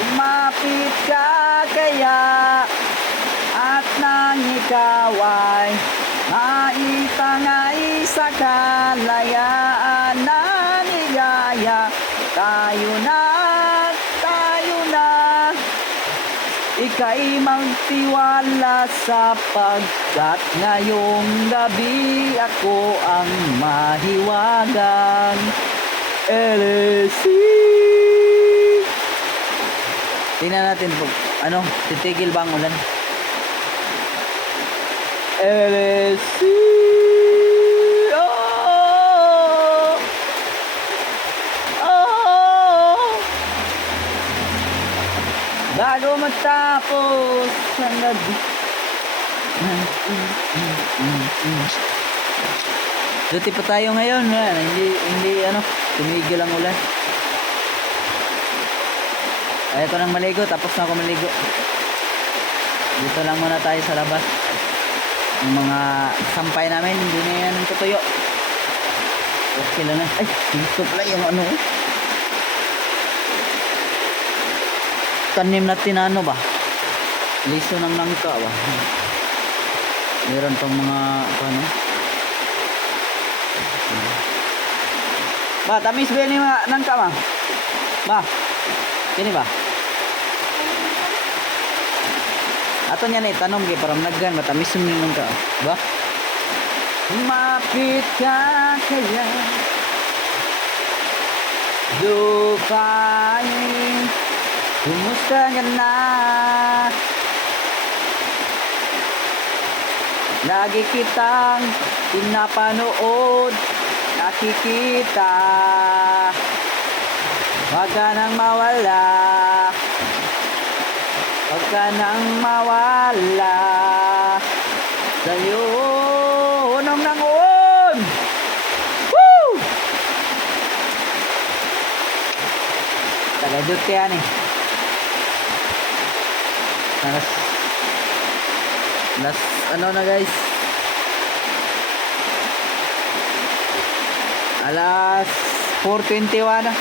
Lumapit ka kaya at nang ikaw ay maitangay sa kalayaan na niyaya. Tayo na, ika'y magtiwala sapagkat ngayong gabi ako ang mahiwagang LSC. Tingnan natin po, titigil ba ang ulan? LSC. Bago matapos ang gabi. Duty pa tayo ngayon. Hindi tumigil ang ulan. Ayaw ko nang maligo, tapos na ako maligo. Dito lang muna tayo sa labas. Yung mga sampay namin, hindi na yan tutuyo. Okay lang na. Ay, dito pala yung tanim na tinano ba? Liso ng nangka ba? Meron pang mga ba, tamis ba yung nangka ba? Ba? Kini ba? Ato niya na itanom kay parang naggan matamis yung nangka ba? Mapit ka kaya lupain. Kumusta ka na? Lagi kitang pinapanood, nakikita. Huwag ka nang mawala, huwag ka nang mawala. Sa'yo, unong nang uon. Woo! Tagadot ka yan eh. Last na guys, alas 4:21 na.